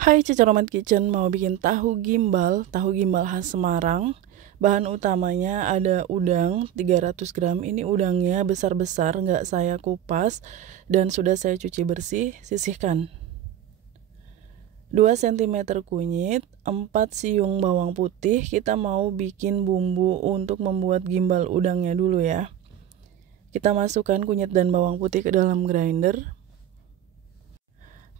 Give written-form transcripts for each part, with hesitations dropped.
Hai Cica Roman Kitchen, mau bikin tahu gimbal khas Semarang. Bahan utamanya ada udang 300 gram, ini udangnya besar-besar, nggak saya kupas dan sudah saya cuci bersih, sisihkan. 2 cm kunyit, 4 siung bawang putih. Kita mau bikin bumbu untuk membuat gimbal udangnya dulu ya. Kita masukkan kunyit dan bawang putih ke dalam grinder.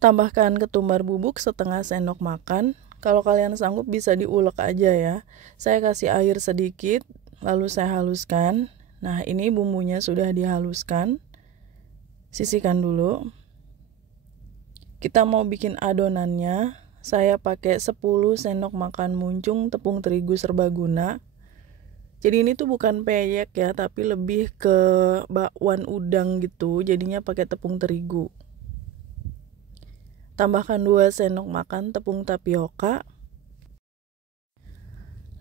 Tambahkan ketumbar bubuk setengah sendok makan. Kalau kalian sanggup bisa diulek aja ya. Saya kasih air sedikit, lalu saya haluskan. Nah, ini bumbunya sudah dihaluskan. Sisihkan dulu. Kita mau bikin adonannya. Saya pakai 10 sendok makan muncung tepung terigu serbaguna. Jadi ini tuh bukan peyek ya, tapi lebih ke bakwan udang gitu. Jadinya pakai tepung terigu. Tambahkan 2 sendok makan tepung tapioka.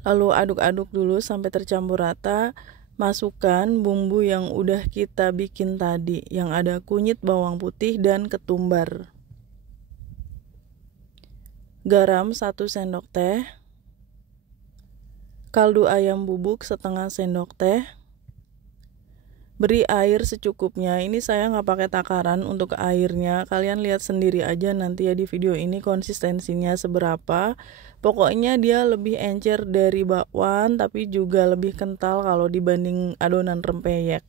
Lalu aduk-aduk dulu sampai tercampur rata. Masukkan bumbu yang udah kita bikin tadi, yang ada kunyit, bawang putih, dan ketumbar. Garam 1 sendok teh. Kaldu ayam bubuk setengah sendok teh. Beri air secukupnya. Ini saya nggak pakai takaran untuk airnya. Kalian lihat sendiri aja nanti ya di video ini konsistensinya seberapa. Pokoknya dia lebih encer dari bakwan, tapi juga lebih kental kalau dibanding adonan rempeyek.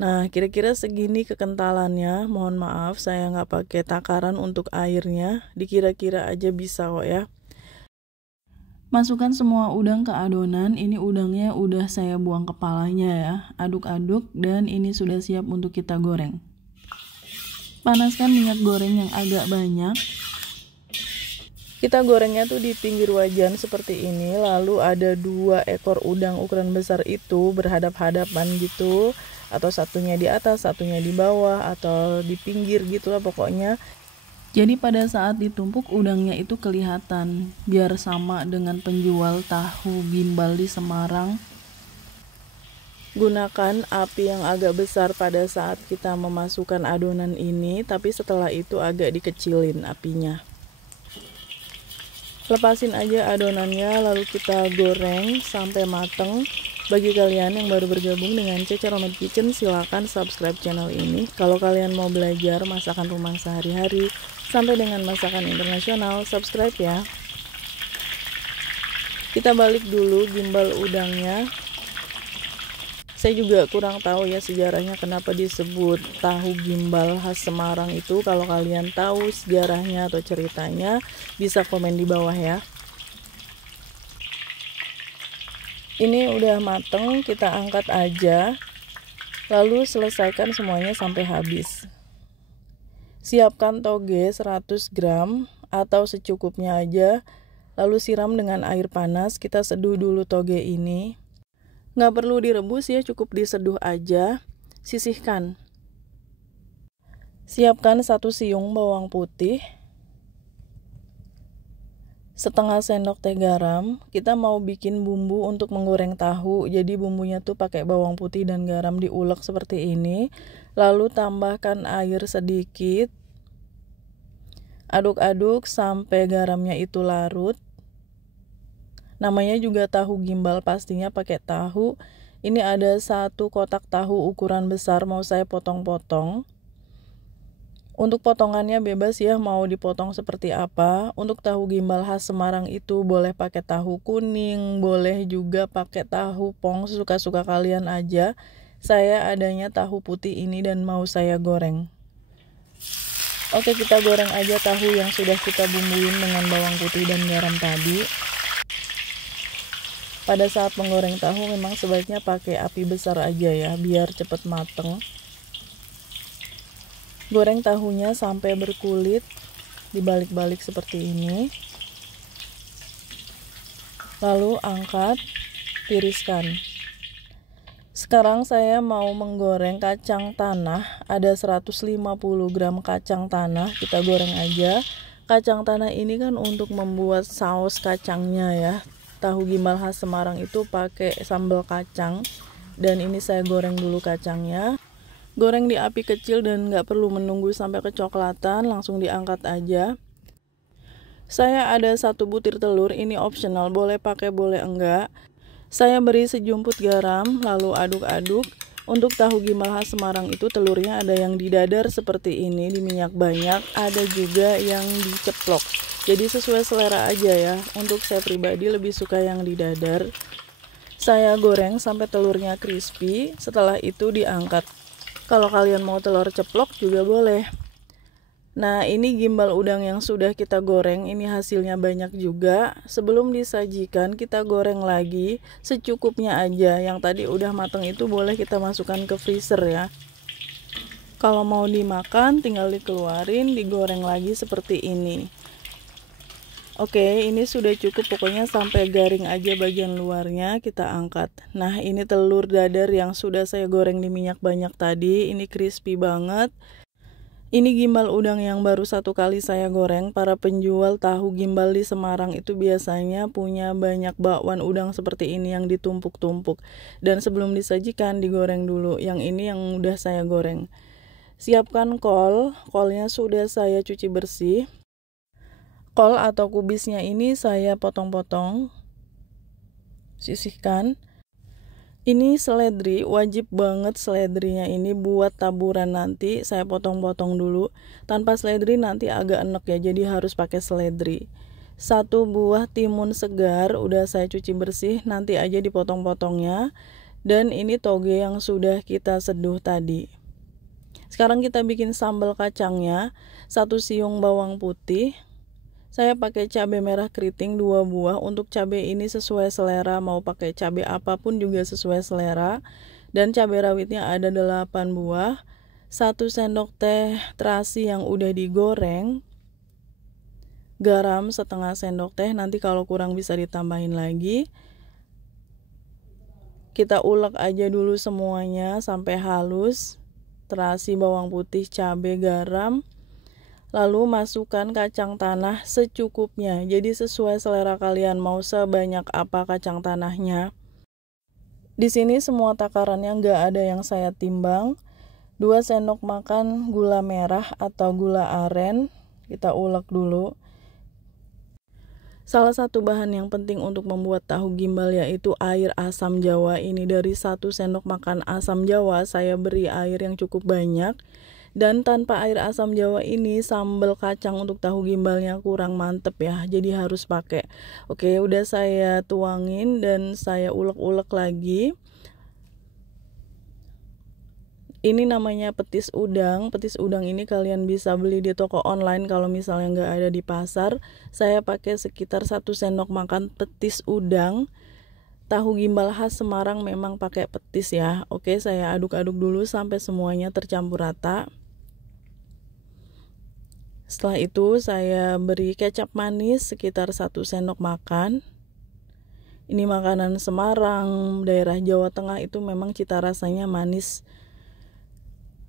Nah, kira-kira segini kekentalannya. Mohon maaf saya nggak pakai takaran untuk airnya. Dikira-kira aja bisa kok ya. Masukkan semua udang ke adonan. Ini udangnya udah saya buang kepalanya ya. Aduk-aduk dan ini sudah siap untuk kita goreng. Panaskan minyak goreng yang agak banyak. Kita gorengnya tuh di pinggir wajan seperti ini. Lalu ada 2 ekor udang ukuran besar itu berhadap-hadapan gitu. Atau satunya di atas, satunya di bawah, atau di pinggir gitu lah pokoknya. Jadi pada saat ditumpuk udangnya itu kelihatan, biar sama dengan penjual tahu gimbal di Semarang. Gunakan api yang agak besar pada saat kita memasukkan adonan ini, tapi setelah itu agak dikecilin apinya. Lepasin aja adonannya lalu kita goreng sampai mateng. Bagi kalian yang baru bergabung dengan Cica Roman Kitchen, silakan subscribe channel ini. Kalau kalian mau belajar masakan rumah sehari-hari sampai dengan masakan internasional, subscribe ya. Kita balik dulu gimbal udangnya. Saya juga kurang tahu ya sejarahnya kenapa disebut tahu gimbal khas Semarang itu. Kalau kalian tahu sejarahnya atau ceritanya, bisa komen di bawah ya. Ini udah mateng, kita angkat aja. Lalu selesaikan semuanya sampai habis. Siapkan toge 100 gram atau secukupnya aja. Lalu siram dengan air panas, kita seduh dulu toge ini. Nggak perlu direbus ya, cukup diseduh aja. Sisihkan. Siapkan 1 siung bawang putih. Setengah sendok teh garam. Kita mau bikin bumbu untuk menggoreng tahu. Jadi bumbunya tuh pakai bawang putih dan garam diulek seperti ini. Lalu tambahkan air sedikit. Aduk-aduk sampai garamnya itu larut. Namanya juga tahu gimbal, pastinya pakai tahu. Ini ada 1 kotak tahu ukuran besar, mau saya potong-potong. Untuk potongannya bebas ya, mau dipotong seperti apa. Untuk tahu gimbal khas Semarang itu boleh pakai tahu kuning, boleh juga pakai tahu pong, suka-suka kalian aja. Saya adanya tahu putih ini dan mau saya goreng. Oke, kita goreng aja tahu yang sudah kita bumbuin dengan bawang putih dan garam tadi. Pada saat menggoreng tahu memang sebaiknya pakai api besar aja ya, biar cepat mateng. Goreng tahunya sampai berkulit, dibalik-balik seperti ini. Lalu angkat, tiriskan. Sekarang saya mau menggoreng kacang tanah, ada 150 gram kacang tanah, kita goreng aja. Kacang tanah ini kan untuk membuat saus kacangnya ya. Tahu gimbal khas Semarang itu pakai sambal kacang, dan ini saya goreng dulu kacangnya. Goreng di api kecil dan nggak perlu menunggu sampai kecoklatan, langsung diangkat aja. Saya ada 1 butir telur, ini optional, boleh pakai boleh enggak. Saya beri sejumput garam, lalu aduk-aduk. Untuk tahu gimbal khas Semarang itu telurnya ada yang didadar seperti ini, di minyak banyak, ada juga yang diceplok. Jadi sesuai selera aja ya. Untuk saya pribadi lebih suka yang didadar. Saya goreng sampai telurnya crispy, setelah itu diangkat. Kalau kalian mau telur ceplok juga boleh. Nah, ini gimbal udang yang sudah kita goreng, ini hasilnya banyak juga. Sebelum disajikan kita goreng lagi secukupnya aja. Yang tadi udah mateng itu boleh kita masukkan ke freezer ya. Kalau mau dimakan tinggal dikeluarin, digoreng lagi seperti ini. Oke, ini sudah cukup, pokoknya sampai garing aja bagian luarnya kita angkat. Nah, ini telur dadar yang sudah saya goreng di minyak banyak tadi, ini crispy banget. Ini gimbal udang yang baru 1 kali saya goreng. Para penjual tahu gimbal di Semarang itu biasanya punya banyak bakwan udang seperti ini yang ditumpuk-tumpuk. Dan sebelum disajikan digoreng dulu. Yang ini yang udah saya goreng. Siapkan kol. Kolnya sudah saya cuci bersih. Kol atau kubisnya ini saya potong-potong. Sisihkan. Ini seledri, wajib banget seledrinya ini buat taburan nanti. Saya potong-potong dulu. Tanpa seledri nanti agak enek ya, jadi harus pakai seledri. 1 buah timun segar udah saya cuci bersih, nanti aja dipotong-potongnya. Dan ini toge yang sudah kita seduh tadi. Sekarang kita bikin sambal kacangnya. 1 siung bawang putih. Saya pakai cabai merah keriting 2 buah. Untuk cabai ini sesuai selera, mau pakai cabai apapun juga sesuai selera. Dan cabai rawitnya ada 8 buah. 1 sendok teh terasi yang udah digoreng. Garam setengah sendok teh, nanti kalau kurang bisa ditambahin lagi. Kita ulek aja dulu semuanya sampai halus. Terasi, bawang putih, cabai, garam. Lalu masukkan kacang tanah secukupnya. Jadi sesuai selera kalian mau sebanyak apa kacang tanahnya. Di sini semua takarannya nggak ada yang saya timbang. 2 sendok makan gula merah atau gula aren. Kita ulek dulu. Salah satu bahan yang penting untuk membuat tahu gimbal yaitu air asam jawa. Ini dari 1 sendok makan asam jawa saya beri air yang cukup banyak. Dan tanpa air asam jawa ini sambal kacang untuk tahu gimbalnya kurang mantep ya, jadi harus pakai. Oke, udah saya tuangin dan saya ulek-ulek lagi. Ini namanya petis udang. Petis udang ini kalian bisa beli di toko online kalau misalnya nggak ada di pasar. Saya pakai sekitar 1 sendok makan petis udang. Tahu gimbal khas Semarang memang pakai petis ya. Oke, saya aduk-aduk dulu sampai semuanya tercampur rata. Setelah itu saya beri kecap manis sekitar 1 sendok makan. Ini makanan Semarang, daerah Jawa Tengah itu memang cita rasanya manis.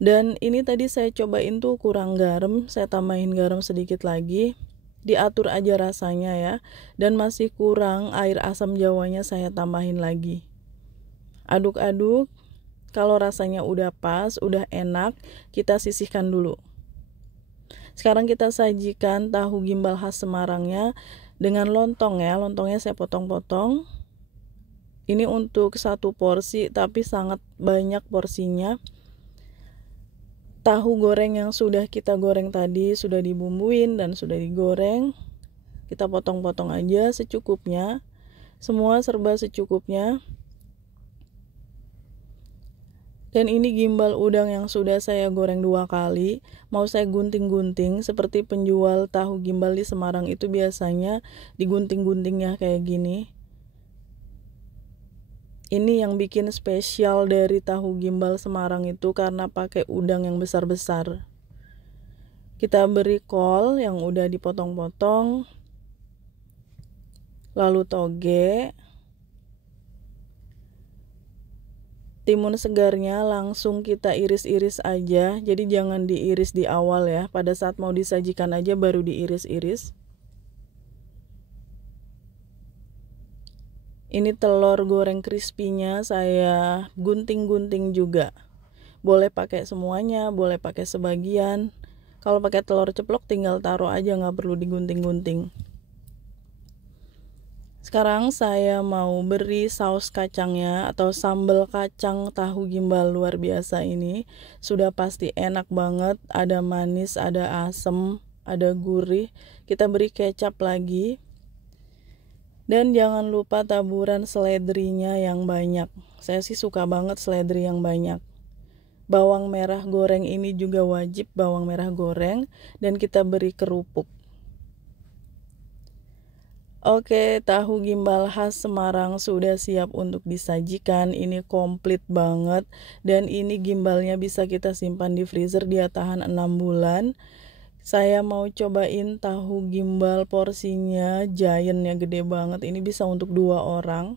Dan ini tadi saya cobain tuh kurang garam, saya tambahin garam sedikit lagi. Diatur aja rasanya ya. Dan masih kurang air asam jawanya, saya tambahin lagi. Aduk-aduk. Kalau rasanya udah pas, udah enak, kita sisihkan dulu. Sekarang kita sajikan tahu gimbal khas Semarangnya dengan lontong ya. Lontongnya saya potong-potong. Ini untuk 1 porsi tapi sangat banyak porsinya. Tahu goreng yang sudah kita goreng tadi sudah dibumbuin dan sudah digoreng. Kita potong-potong aja secukupnya. Semua serba secukupnya. Dan ini gimbal udang yang sudah saya goreng 2 kali. Mau saya gunting-gunting seperti penjual tahu gimbal di Semarang itu biasanya digunting-guntingnya kayak gini. Ini yang bikin spesial dari tahu gimbal Semarang itu karena pakai udang yang besar-besar. Kita beri kol yang udah dipotong-potong. Lalu toge. Timun segarnya langsung kita iris-iris aja. Jadi jangan diiris di awal ya. Pada saat mau disajikan aja baru diiris-iris. Ini telur goreng crispy-nya saya gunting-gunting juga. Boleh pakai semuanya, boleh pakai sebagian. Kalau pakai telur ceplok tinggal taruh aja, nggak perlu digunting-gunting. Sekarang saya mau beri saus kacangnya atau sambal kacang tahu gimbal luar biasa ini. Sudah pasti enak banget, ada manis, ada asem, ada gurih. Kita beri kecap lagi. Dan jangan lupa taburan seledrinya yang banyak. Saya sih suka banget seledri yang banyak. Bawang merah goreng ini juga wajib, bawang merah goreng, dan kita beri kerupuk. Oke, tahu gimbal khas Semarang sudah siap untuk disajikan. Ini komplit banget, dan ini gimbalnya bisa kita simpan di freezer, dia tahan 6 bulan. Saya mau cobain tahu gimbal porsinya giant ya, gede banget. Ini bisa untuk 2 orang.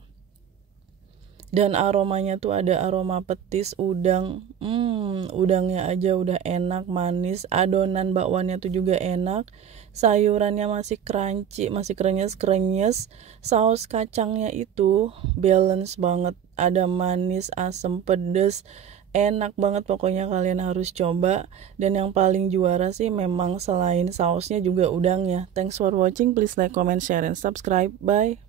Dan aromanya tuh ada aroma petis udang. Udangnya aja udah enak, manis. Adonan bakwannya tuh juga enak. Sayurannya masih crunchy, masih krenyes-krenyes. Saus kacangnya itu balance banget. Ada manis, asam, pedes. Enak banget, pokoknya kalian harus coba. Dan yang paling juara sih memang selain sausnya juga udangnya. Thanks for watching. Please like, comment, share, and subscribe. Bye.